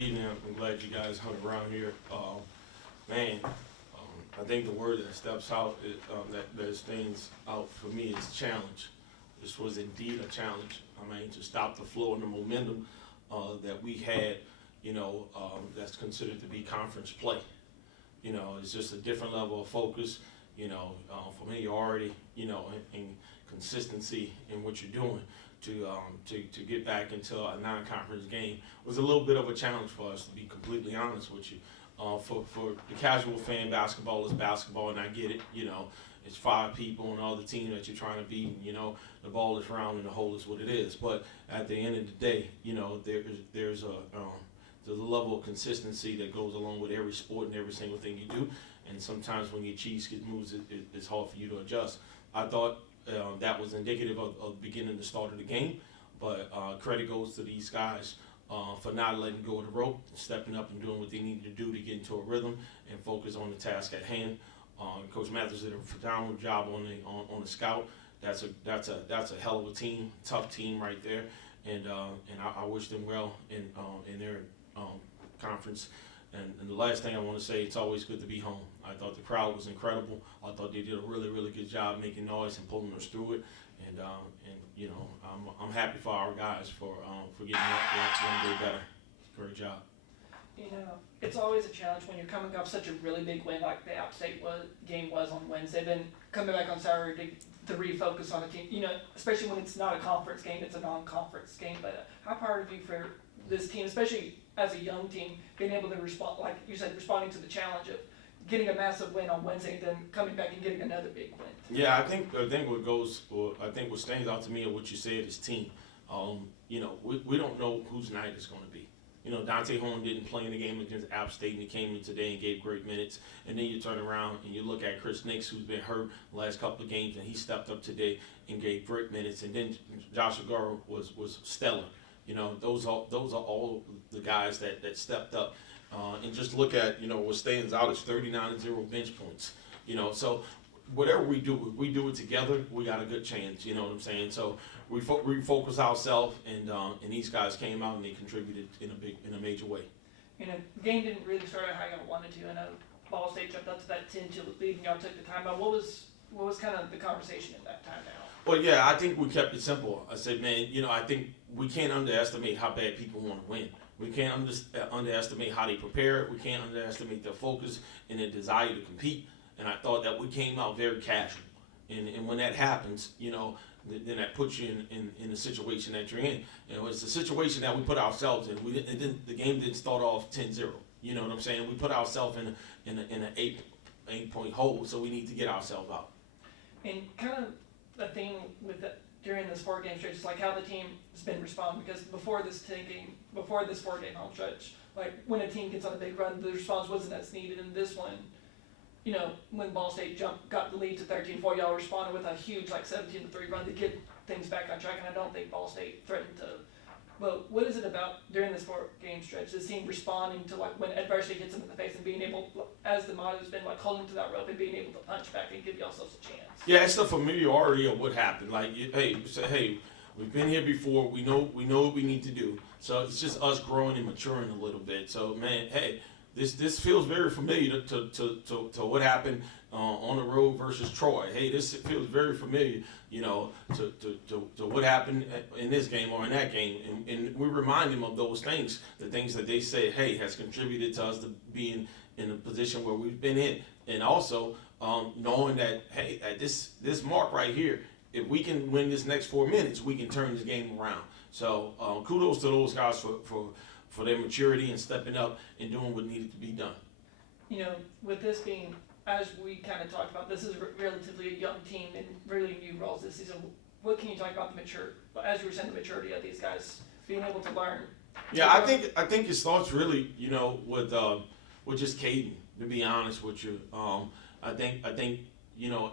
Evening. I'm glad you guys hung around here. Man, I think the word that steps out, that stands out for me is challenge. This was indeed a challenge. I mean, to stop the flow and the momentum that we had, that's considered to be conference play. It's just a different level of focus, familiarity, and consistency in what you're doing to get back into a non-conference game was a little bit of a challenge for us, to be completely honest with you. For the casual fan, basketball is basketball, and I get it. It's five people and all the team that you're trying to beat, and the ball is round and the hole is what it is. But at the end of the day, there's a level of consistency that goes along with every sport and every single thing you do. And sometimes when your cheese gets moves, it's hard for you to adjust. I thought that was indicative of beginning the start of the game, but credit goes to these guys for not letting go of the rope, stepping up and doing what they needed to do to get into a rhythm and focus on the task at hand. Coach Mathers did a phenomenal job on the scout. That's a hell of a team, tough team right there, and I wish them well in their conference. And the last thing I want to say, it's always good to be home. I thought the crowd was incredible. I thought they did a really, really good job making noise and pulling us through it. And I'm happy for our guys for getting up there one day better. Great job. It's always a challenge when you're coming off such a really big win like the App State game was on Wednesday, then coming back on Saturday to refocus on a team, especially when it's not a conference game, it's a non-conference game. But how proud of you for this team, especially as a young team, being able to respond, like you said, responding to the challenge of getting a massive win on Wednesday, then coming back and getting another big win. Yeah, I think what stands out to me of what you said is team. We don't know whose night it's going to be. Dante Horn didn't play in the game against App State, and he came in today and gave great minutes. And then you turn around and you look at Chris Nix, who's been hurt the last couple of games, and he stepped up today and gave great minutes. And then Josh Aguirre was stellar. Those are all the guys that stepped up. And just look at, what stands out is 39-0 bench points. So whatever we do it together, we got a good chance. You know what I'm saying? So we refocus ourselves, and these guys came out and they contributed in a major way. The game didn't really start out how y'all wanted to. I know Ball State jumped up to that 10-2 lead, and y'all took the timeout. What was kind of the conversation at that timeout? Well, yeah, I think we kept it simple. I said, man, I think we can't underestimate how bad people want to win. We can't underestimate how they prepare. We can't underestimate their focus and their desire to compete. And I thought that we came out very casual. And when that happens, then that puts you in the situation that you're in. It's a situation that we put ourselves in. The game didn't start off 10-0. You know what I'm saying? We put ourselves in an 8-point hole, so we need to get ourselves out. And kind of the thing with during this 4-game stretch is like how the team has been responding, because before this 4-game home stretch, like when a team gets on a big run, the response wasn't as needed. In this one, when Ball State got the lead to 13-4, y'all responded with a huge 17-3 run to get things back on track, and I don't think Ball State threatened to. But what is it about during this 4-game stretch, this team responding to when adversity hits them in the face and being able, as the motto has been, holding to that rope and being able to punch back and give yourselves a chance? Yeah, it's the familiarity of what happened. Hey, we've been here before. We know what we need to do. So it's just us growing and maturing a little bit. So man, hey, this feels very familiar to what happened on the road versus Troy. Hey, this feels very familiar, to what happened in this game or in that game. And we remind them of those things, the things that they say, hey, has contributed to us to being in a position where we've been in. And also knowing that, hey, at this mark right here, if we can win this next 4 minutes, we can turn this game around. So kudos to those guys for their maturity and stepping up and doing what needed to be done. With this being, as we kind of talked about, this is relatively a young team and really new roles this season. What can you talk about as you were saying, the maturity of these guys being able to learn? Yeah, I think it starts really, with just Caden. To be honest with you, I think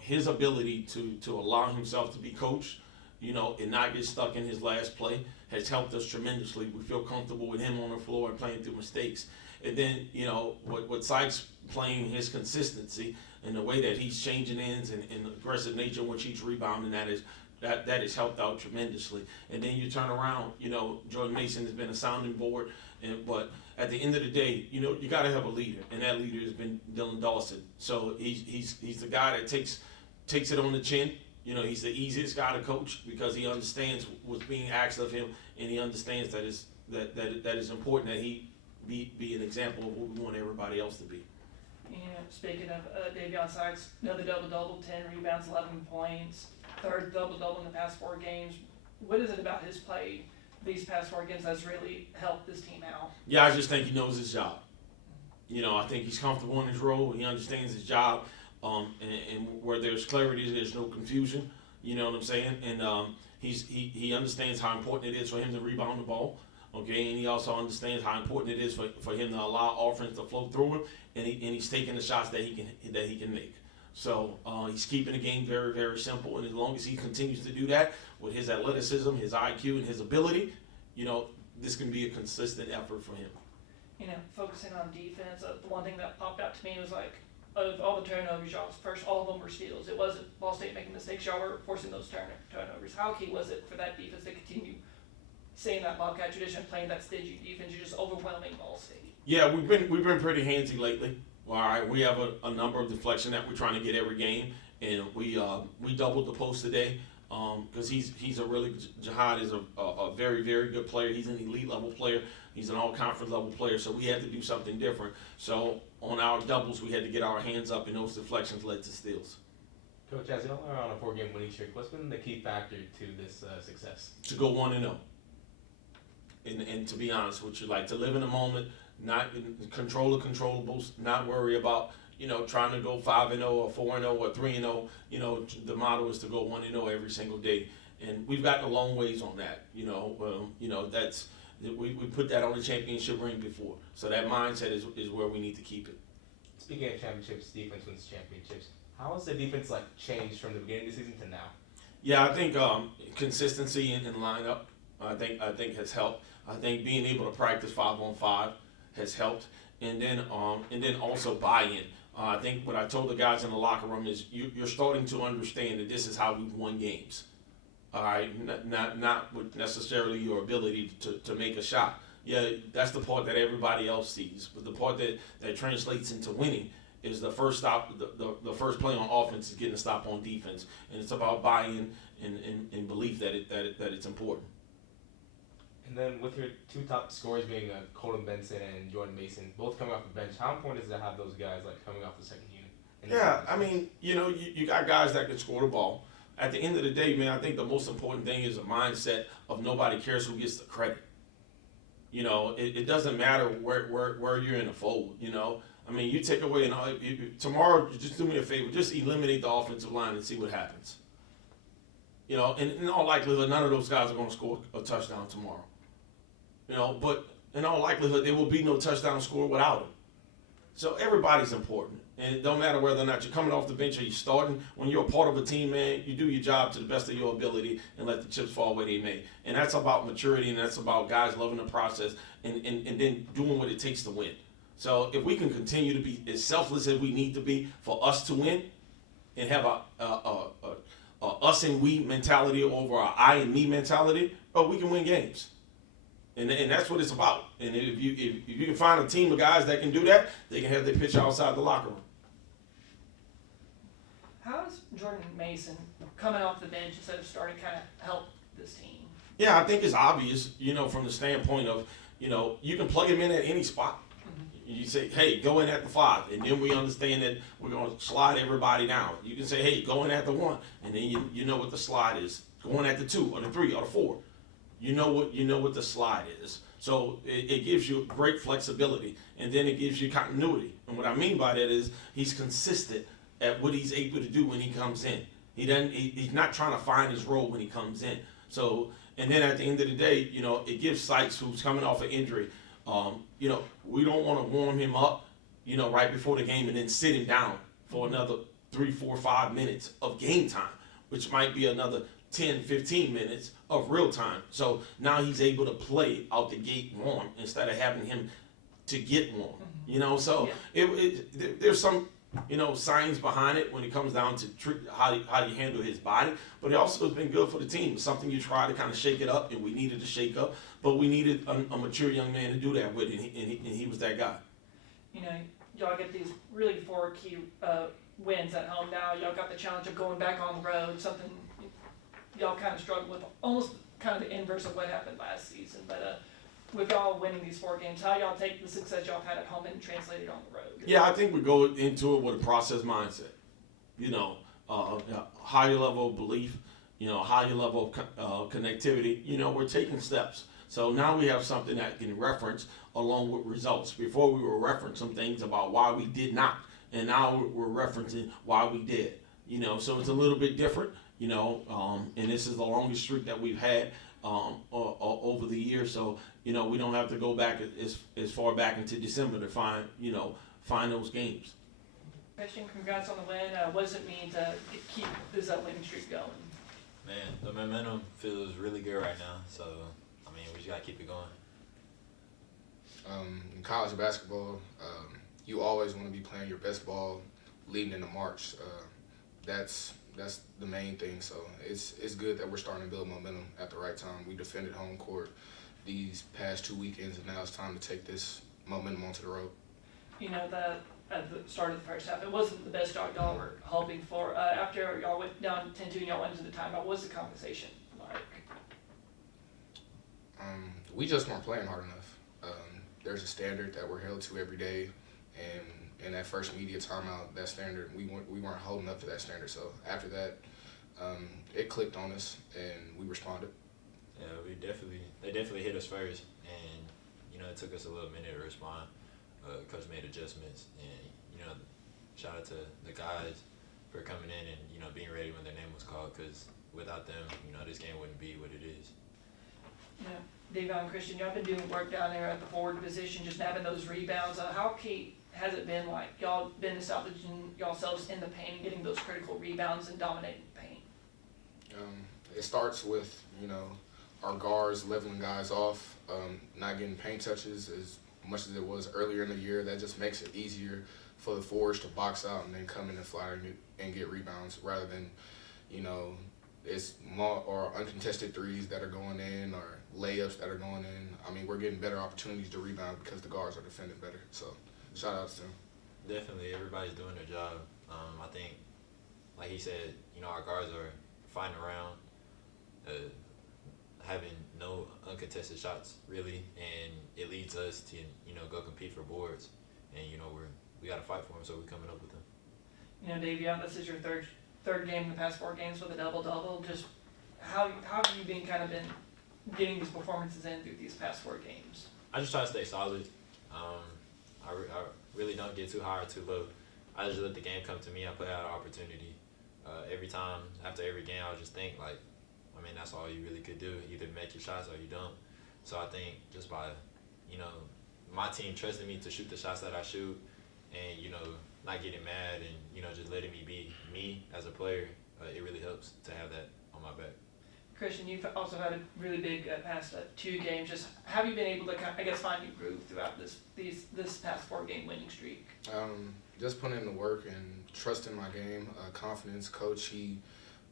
his ability to allow himself to be coached, and not get stuck in his last play has helped us tremendously. We feel comfortable with him on the floor and playing through mistakes. And then, what Sykes playing his consistency and the way that he's changing ends and the aggressive nature in which he's rebounding, that has helped out tremendously. And then you turn around, Jordan Mason has been a sounding board, but at the end of the day, you know, you got to have a leader, and that leader has been Dylan Dawson. So he's the guy that takes it on the chin. You know, he's the easiest guy to coach because he understands what's being asked of him, and he understands that is important that he be an example of what we want everybody else to be. You know, speaking of Davion Sykes, another double-double, 10 rebounds, 11 points, third double-double in the past 4 games. What is it about his play these past 4 games that's really helped this team out? Yeah, I just think he knows his job. You know, I think he's comfortable in his role. He understands his job. And where there's clarity, there's no confusion. You know what I'm saying? And he understands how important it is for him to rebound the ball. Okay, and he also understands how important it is for him to allow offense to flow through him, and he's taking the shots that he can make. So he's keeping the game very, very simple, and as long as he continues to do that with his athleticism, his IQ, and his ability, you know, this can be a consistent effort for him. You know, focusing on defense, the one thing that popped out to me was like, of all the turnovers, y'all, first all of them were steals. It wasn't Ball State making mistakes. Y'all were forcing those turnovers. How key was it for that defense to continue saying that Bobcat tradition, playing that stingy defense? You're just overwhelming Ball State. Yeah, we've been pretty handsy lately. All right, we have a number of deflection that we're trying to get every game, and we doubled the post today because he's a really Jihad is a very, very good player. He's an elite level player. He's an all conference level player. So we had to do something different. So on our doubles, we had to get our hands up, and those deflections led to steals. Coach, as y'all are on a 4-game winning streak, what's been the key factor to this success? To go 1-0. And to be honest with you, like to live in the moment, not control the controllables, not worry about, you know, trying to go 5-0 or 4-0 or 3-0. You know, the motto is to go 1-0 every single day, and we've gotten a long ways on that. You know, that's we put that on the championship ring before, so that mindset is where we need to keep it. Speaking of championships, defense wins championships. How has the defense changed from the beginning of the season to now? Yeah, I think consistency in lineup, I think has helped. I think being able to practice 5-on-5 has helped, and then also buy-in. I think what I told the guys in the locker room is you're starting to understand that this is how we've won games. All right, not with necessarily your ability to make a shot. Yeah, that's the part that everybody else sees, but the part that translates into winning is the first stop. The first play on offense is getting a stop on defense, and it's about buy-in and belief that it's important. And then with your 2 top scorers being Colton Benson and Jordan Mason, both coming off the bench, how important is it to have those guys coming off the second unit? Yeah, I mean, you know, you got guys that can score the ball. At the end of the day, man, I think the most important thing is a mindset of nobody cares who gets the credit. You know, it doesn't matter where you're in the fold, you know. I mean, you take away, tomorrow, just do me a favor, just eliminate the offensive line and see what happens. You know, and in all likelihood, none of those guys are going to score a touchdown tomorrow. You know, but in all likelihood, there will be no touchdown score without him. So everybody's important. And it don't matter whether or not you're coming off the bench or you're starting. When you're a part of a team, man, you do your job to the best of your ability and let the chips fall where they may. And that's about maturity, and that's about guys loving the process and then doing what it takes to win. So if we can continue to be as selfless as we need to be for us to win and have a us and we mentality over our I and me mentality, we can win games. And that's what it's about. And if you can find a team of guys that can do that, they can have their pitch outside the locker room. How does Jordan Mason coming off the bench instead of starting kind of help this team? Yeah, I think it's obvious, you know, from the standpoint of, you know, you can plug him in at any spot. Mm-hmm. You say, hey, go in at the 5, and then we understand that we're going to slide everybody down. You can say, hey, go in at the 1, and then you know what the slide is. Go in at the 2 or the 3 or the 4. You know what the slide is. So it gives you great flexibility, and then it gives you continuity. And what I mean by that is he's consistent at what he's able to do when he comes in. He's not trying to find his role when he comes in. So, and then at the end of the day, you know, it gives Sykes, who's coming off an injury, you know, we don't want to warm him up, you know, right before the game and then sit him down for another 3, 4, 5 minutes of game time, which might be another 10, 15 minutes of real time. So now he's able to play out the gate warm instead of having him to get warm. You know, so there's some science behind it when it comes down to how you handle his body. But it also has been good for the team. It's something you try to kind of shake it up, and we needed to shake up. But we needed a mature young man to do that with, and he was that guy. Y'all get these really 4 key wins at home now. Y'all got the challenge of going back on the road, something y'all kind of struggled with, almost kind of the inverse of what happened last season. But with y'all winning these 4 games, how y'all take the success y'all had at home and translate it on the road? Yeah, I think we go into it with a process mindset. Higher level of belief, higher level of connectivity. We're taking steps. So now we have something that can reference along with results. Before we were referencing things about why we did not, and now we're referencing why we did. So it's a little bit different. And this is the longest streak that we've had over the years. So we don't have to go back as far back into December to find those games. Christian, congrats on the win. What does it mean to keep this winning streak going? Man, the momentum feels really good right now. So, we just got to keep it going. In college basketball, you always want to be playing your best ball leading into March. That's the main thing. So it's good that we're starting to build momentum at the right time. We defended home court these past 2 weekends, and now it's time to take this momentum onto the road. That at the start of the first half, it wasn't the best y'all were hoping for. After y'all went down 10-2 and y'all went into the timeout, what was the conversation like? We just weren't playing hard enough. There's a standard that we're held to every day, and in that first media timeout, that standard, we weren't holding up to that standard. So after that, it clicked on us, and we responded. Yeah, they definitely hit us first, and it took us a little minute to respond. Coach made adjustments, and shout out to the guys for coming in and being ready when their name was called. Because without them, this game wouldn't be what it is. Yeah, Davion and Christian, y'all been doing work down there at the forward position, just having those rebounds. How key has it been? Like y'all been establishing yourselves in the paint, getting those critical rebounds and dominating the paint. It starts with our guards leveling guys off, not getting paint touches as much as it was earlier in the year. That just makes it easier for the forwards to box out and then come in and fly and get rebounds rather than it's more or uncontested threes that are going in or layups that are going in. We're getting better opportunities to rebound because the guards are defending better. So shout out to them. Definitely, everybody's doing their job. I think, like he said, our guards are fighting around, having no uncontested shots really, and it leads us to go compete for boards, and we got to fight for them, so we're coming up with them. Davion, this is your third game in the past 4 games with a double-double. Just how have you been getting these performances in through these past 4 games? I just try to stay solid. I really don't get too high or too low. I just let the game come to me. I play out an opportunity. Every time, after every game, I'll just think that's all you really could do. Either make your shots or you don't. So I think just by, my team trusting me to shoot the shots that I shoot and, not getting mad and, just letting me be me as a player, it really helps to have that on my back. Christian, you've also had a really big past 2 games. Just have you been able to, find your groove throughout this past 4-game winning streak? Just putting in the work and trusting my game, confidence. Coach, he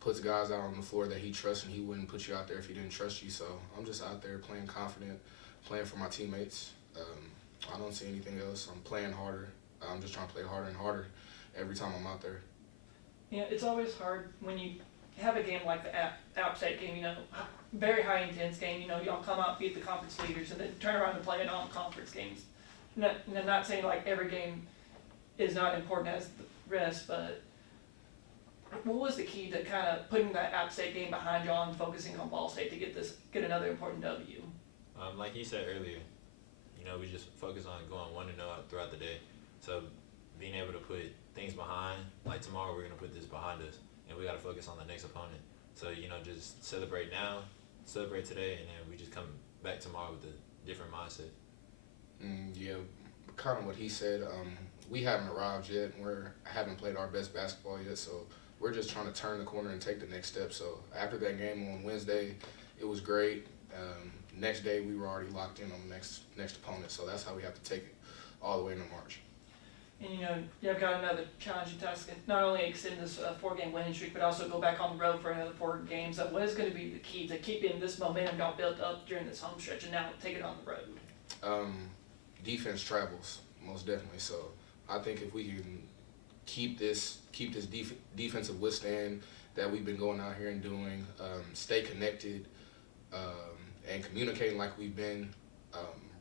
puts guys out on the floor that he trusts, and he wouldn't put you out there if he didn't trust you. So I'm just out there playing confident, playing for my teammates. I don't see anything else. I'm playing harder. I'm just trying to play harder and harder every time I'm out there. It's always hard when you have a game like the App State game, very high intense game. Y'all come out, beat the conference leaders, and then turn around and play non-conference games. Not saying like every game is not important as the rest, but what was the key to kind of putting that App State game behind y'all and focusing on Ball State to get another important W? Like he said earlier, we just focus on going 1-0 throughout the day. So being able to put things behind, like tomorrow we're going to put this behind us, and we got to focus on the next opponent. So, just celebrate now, celebrate today, and then we just come back tomorrow with a different mindset. Yeah, kind of what he said. We haven't arrived yet. We haven't played our best basketball yet, so we're just trying to turn the corner and take the next step. So after that game on Wednesday, it was great. Next day, we were already locked in on the next opponent, so that's how we have to take it all the way into March. And you've got another challenging task, not only extend this 4-game winning streak, but also go back on the road for another 4 games. That was going to be the key to keeping this momentum y'all built up during this home stretch, and now take it on the road. Defense travels, most definitely. So I think if we can keep this defensive withstand that we've been going out here and doing, stay connected, and communicating like we've been,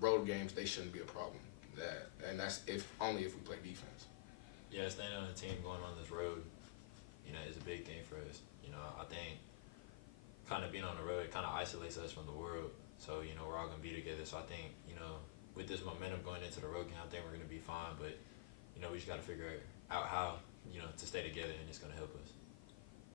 road games, they shouldn't be a problem. And that's only if we play defense. Yeah, staying on the team going on this road, is a big thing for us. I think kind of being on the road, it kind of isolates us from the world. So, we're all going to be together. So I think, with this momentum going into the road game, I think we're going to be fine. But, we just got to figure out how, to stay together, and it's going to help us.